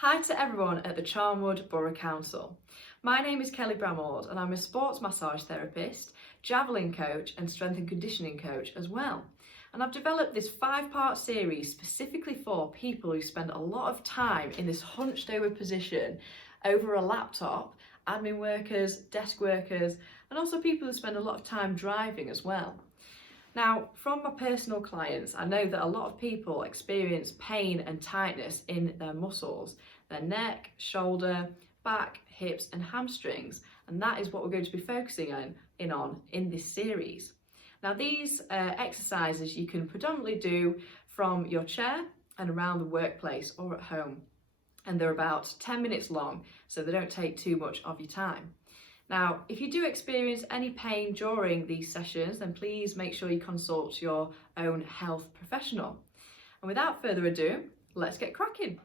Hi to everyone at the Charnwood Borough Council. My name is Kelly Bramhald and I'm a sports massage therapist, javelin coach and strength and conditioning coach as well. And I've developed this 5-part series specifically for people who spend a lot of time in this hunched over position over a laptop, admin workers, desk workers, and also people who spend a lot of time driving as well. Now, from my personal clients, I know that a lot of people experience pain and tightness in their muscles, their neck, shoulder, back, hips and hamstrings, and that is what we're going to be focusing on in this series. Now, these exercises you can predominantly do from your chair and around the workplace or at home, and they're about 10 minutes long, so they don't take too much of your time. Now, if you do experience any pain during these sessions, then please make sure you consult your own health professional. And without further ado, let's get cracking.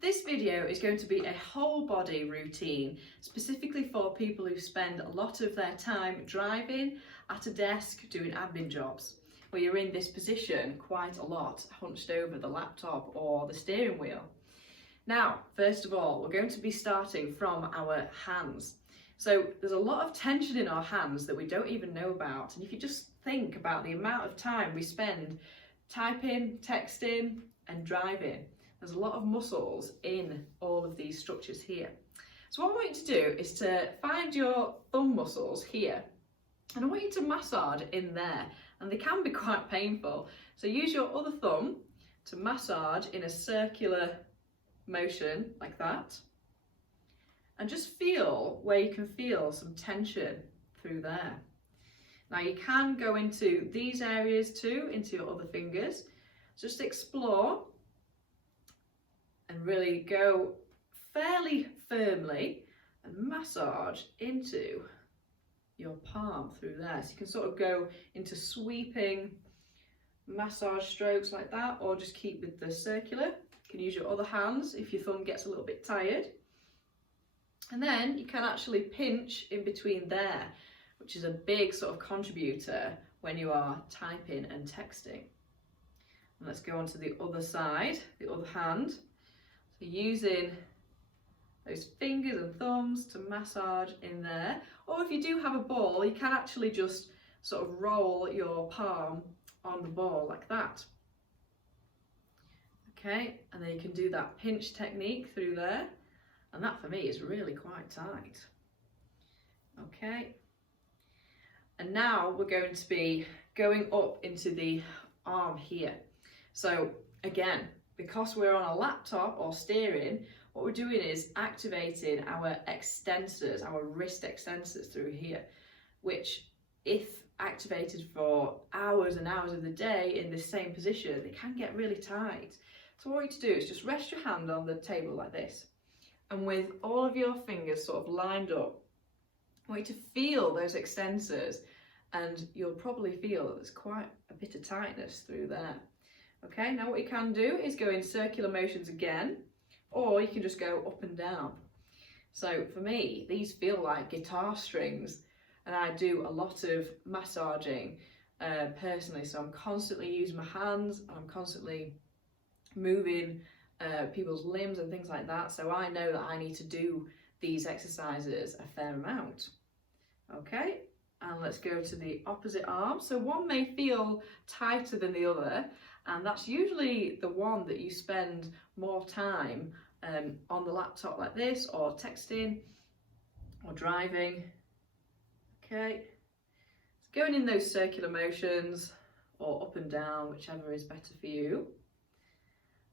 This video is going to be a whole body routine, specifically for people who spend a lot of their time driving, at a desk, doing admin jobs, where you're in this position quite a lot, hunched over the laptop or the steering wheel. Now, first of all, we're going to be starting from our hands. So there's a lot of tension in our hands that we don't even know about. And if you just think about the amount of time we spend typing, texting and driving, there's a lot of muscles in all of these structures here. So what I want you to do is to find your thumb muscles here, and I want you to massage in there, and they can be quite painful. So use your other thumb to massage in a circular motion like that. And just feel where you can feel some tension through there. Now you can go into these areas too, into your other fingers. Just explore and really go fairly firmly and massage into your palm through there. So you can sort of go into sweeping massage strokes like that, or just keep with the circular. You can use your other hands if your thumb gets a little bit tired. And then you can actually pinch in between there, which is a big sort of contributor when you are typing and texting. And let's go on to the other side, the other hand. So using those fingers and thumbs to massage in there. Or if you do have a ball, you can actually just sort of roll your palm on the ball like that. Okay, and then you can do that pinch technique through there. And that for me is really quite tight. Okay. And now we're going to be going up into the arm here. So again, because we're on a laptop or steering, what we're doing is activating our extensors, our wrist extensors through here, which if activated for hours and hours of the day in this same position, they can get really tight. So what I want you to do is just rest your hand on the table like this. And with all of your fingers sort of lined up, I want you to feel those extensors, and you'll probably feel that there's quite a bit of tightness through there. Okay, now what you can do is go in circular motions again, or you can just go up and down. So for me, these feel like guitar strings, and I do a lot of massaging personally, so I'm constantly using my hands, and I'm constantly moving people's limbs and things like that, so I know that I need to do these exercises a fair amount. Okay, and let's go to the opposite arm. So one may feel tighter than the other, and that's usually the one that you spend more time on the laptop like this, or texting or driving. Okay, so going in those circular motions or up and down, whichever is better for you.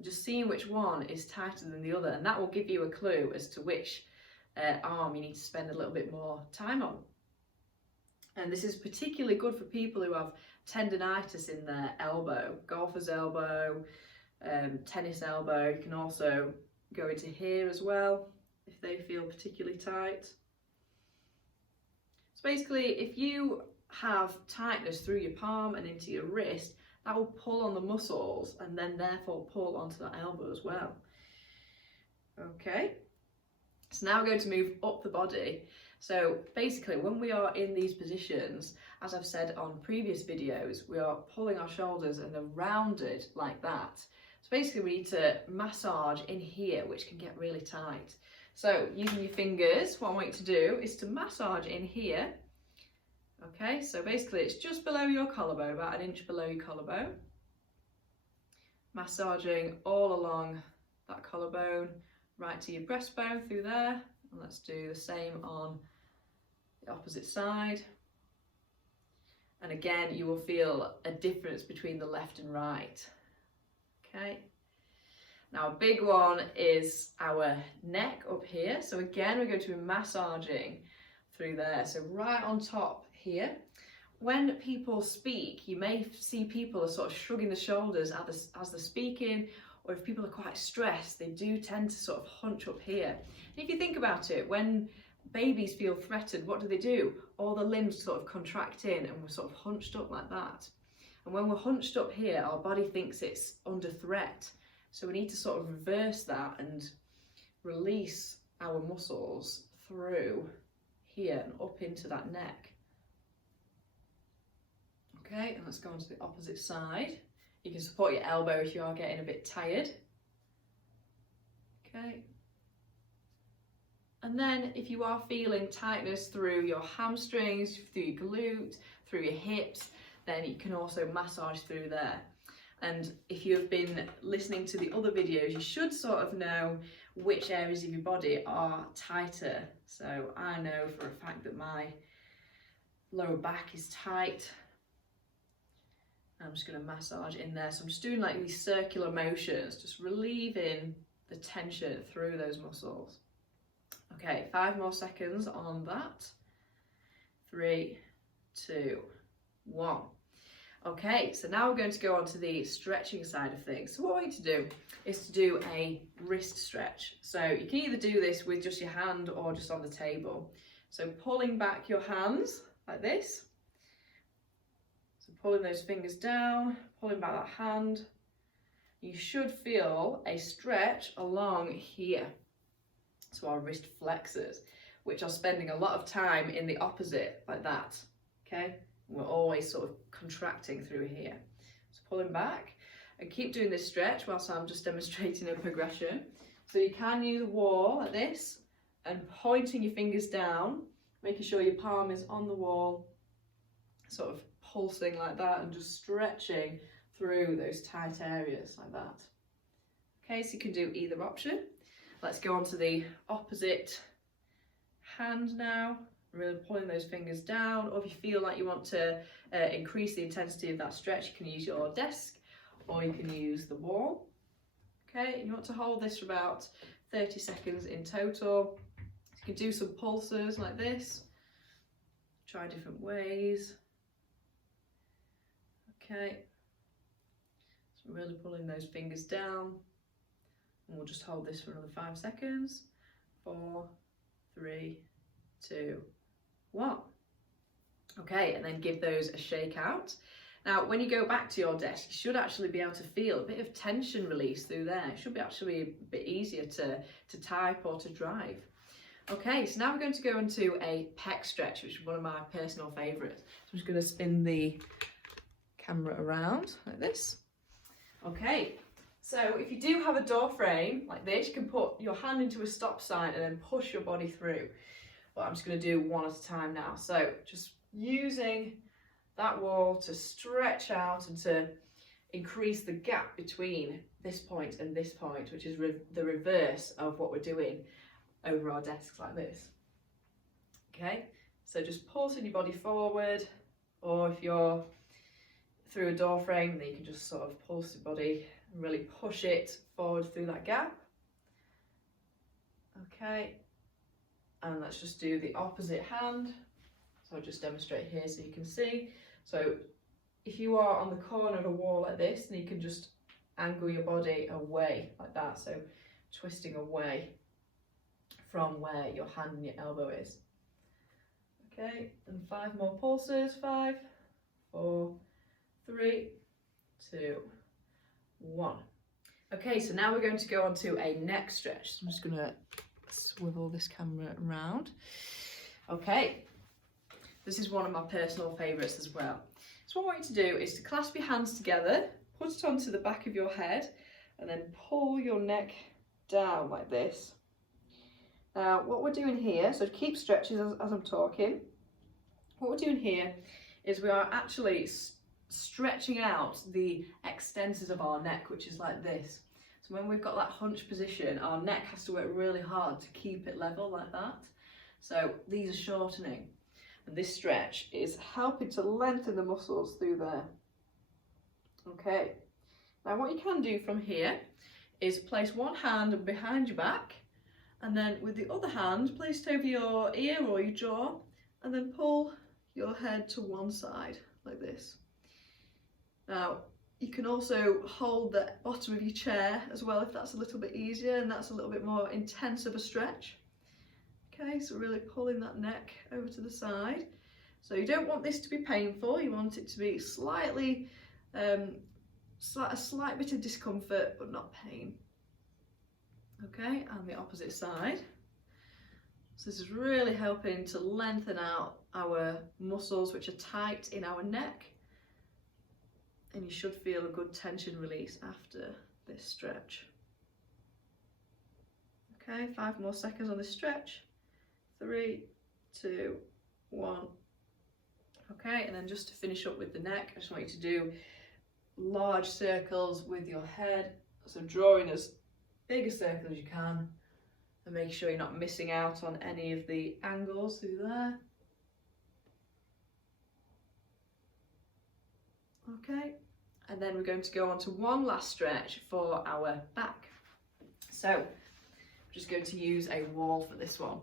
Just seeing which one is tighter than the other, and that will give you a clue as to which arm you need to spend a little bit more time on. And this is particularly good for people who have tendinitis in their elbow, golfer's elbow, tennis elbow. You can also go into here as well if they feel particularly tight. So basically, if you have tightness through your palm and into your wrist, that will pull on the muscles and then therefore pull onto that elbow as well. Okay, so now we're going to move up the body. So basically, when we are in these positions, as I've said on previous videos, we are pulling our shoulders and they're rounded like that. So basically we need to massage in here, which can get really tight. So using your fingers, what I want you to do is to massage in here. Okay, so basically it's just below your collarbone, about an inch below your collarbone. Massaging all along that collarbone, right to your breastbone through there. And let's do the same on the opposite side. And again, you will feel a difference between the left and right. Okay. Now a big one is our neck up here. So again, we're going to be massaging through there. So right on top here. When people speak, you may see people are sort of shrugging the shoulders as they're speaking, or if people are quite stressed, they do tend to sort of hunch up here. And if you think about it, when babies feel threatened, what do? All the limbs sort of contract in and we're sort of hunched up like that. And when we're hunched up here, our body thinks it's under threat. So we need to sort of reverse that and release our muscles through here and up into that neck. Okay, and let's go on to the opposite side. You can support your elbow if you are getting a bit tired. Okay. And then if you are feeling tightness through your hamstrings, through your glute, through your hips, then you can also massage through there. And if you have been listening to the other videos, you should sort of know which areas of your body are tighter. So I know for a fact that my lower back is tight. I'm just going to massage in there. So I'm just doing like these circular motions, just relieving the tension through those muscles. Okay, 5 more seconds on that. 3, 2, 1. Okay, so now we're going to go on to the stretching side of things. So what I want you to do is to do a wrist stretch. So you can either do this with just your hand or just on the table. So pulling back your hands like this. So pulling those fingers down, pulling back that hand. You should feel a stretch along here. So our wrist flexors, which are spending a lot of time in the opposite, like that, okay? We're always sort of contracting through here. So pulling back, and keep doing this stretch whilst I'm just demonstrating a progression. So you can use a wall like this, and pointing your fingers down, making sure your palm is on the wall, sort of pulsing like that, and just stretching through those tight areas like that. Okay, so you can do either option. Let's go on to the opposite hand now. Really pulling those fingers down, or if you feel like you want to increase the intensity of that stretch, you can use your desk or you can use the wall. Okay, you want to hold this for about 30 seconds in total. You can do some pulses like this. Try different ways. Okay, so really pulling those fingers down. And we'll just hold this for another 5 seconds. 4, 3, 2, 1. Okay, and then give those a shake out. Now, when you go back to your desk, you should actually be able to feel a bit of tension release through there. It should be actually a bit easier to type or to drive. Okay, so now we're going to go into a pec stretch, which is one of my personal favourites. So I'm just going to spin the camera around like this. Okay. So if you do have a door frame like this, you can put your hand into a stop sign and then push your body through. But I'm just going to do one at a time now. So just using that wall to stretch out and to increase the gap between this point and this point, which is the reverse of what we're doing over our desks like this. Okay, so just pulsing your body forward, or if you're through a door frame, then you can just sort of pulse your body and really push it forward through that gap. Okay, and let's just do the opposite hand. So I'll just demonstrate here so you can see. So if you are on the corner of a wall like this, then you can just angle your body away like that. So twisting away from where your hand and your elbow is. Okay, and 5 more pulses. 5, 4, 3, 2, 1. Okay, so now we're going to go on to a neck stretch. So I'm just going to swivel this camera around. Okay, this is one of my personal favourites as well. So what I want you to do is to clasp your hands together, put it onto the back of your head, and then pull your neck down like this. Now what we're doing here, so keep stretching as I'm talking, what we're doing here is we are actually stretching out the extensors of our neck, which is like this. So when we've got that hunch position, our neck has to work really hard to keep it level like that. So these are shortening, and this stretch is helping to lengthen the muscles through there. Okay, now what you can do from here is place one hand behind your back, and then with the other hand place it over your ear or your jaw, and then pull your head to one side like this. Now you can also hold the bottom of your chair as well if that's a little bit easier and that's a little bit more intense of a stretch. Okay, so really pulling that neck over to the side. So you don't want this to be painful, you want it to be slightly, a slight bit of discomfort but not pain. Okay, and the opposite side. So this is really helping to lengthen out our muscles which are tight in our neck. And you should feel a good tension release after this stretch. Okay, 5 more seconds on this stretch. 3, 2, 1. Okay, and then just to finish up with the neck, I just want you to do large circles with your head. So drawing as big a circle as you can, and make sure you're not missing out on any of the angles through there. Okay, and then we're going to go on to one last stretch for our back. So I'm just going to use a wall for this one.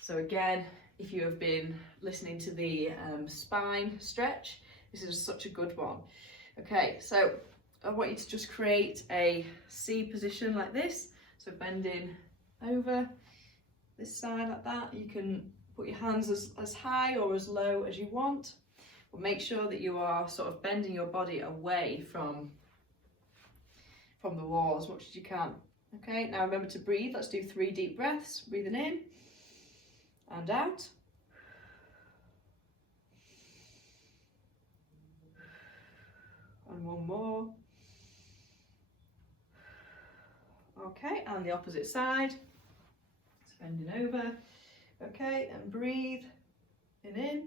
So again, if you have been listening to the spine stretch, this is such a good one. Okay, so I want you to just create a C position like this. So bending over this side like that. You can put your hands as high or as low as you want. But make sure that you are sort of bending your body away from the wall as much as you can. Okay, now remember to breathe. Let's do 3 deep breaths. Breathing in and out. And one more. Okay, and the opposite side. So bending over. Okay, and breathe in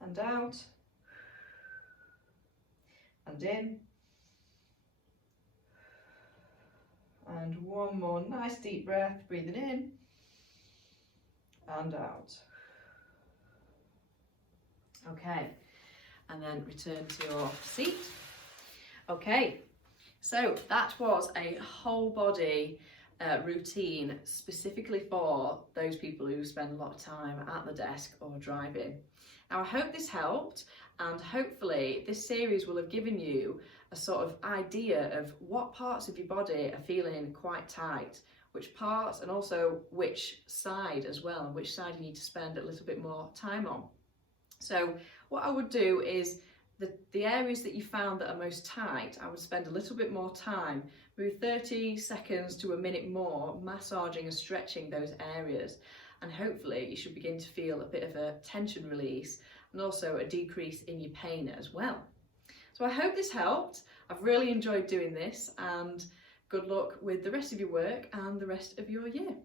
and out, and in, and one more nice deep breath, breathing in and out. Okay, and then return to your seat. Okay, so that was a whole body routine specifically for those people who spend a lot of time at the desk or driving. Now I hope this helped, and hopefully this series will have given you a sort of idea of what parts of your body are feeling quite tight, which parts, and also which side as well, and which side you need to spend a little bit more time on. So what I would do is the areas that you found that are most tight, I would spend a little bit more time, maybe 30 seconds to a minute more, massaging and stretching those areas. And hopefully you should begin to feel a bit of a tension release and also a decrease in your pain as well. So I hope this helped. I've really enjoyed doing this, and good luck with the rest of your work and the rest of your year.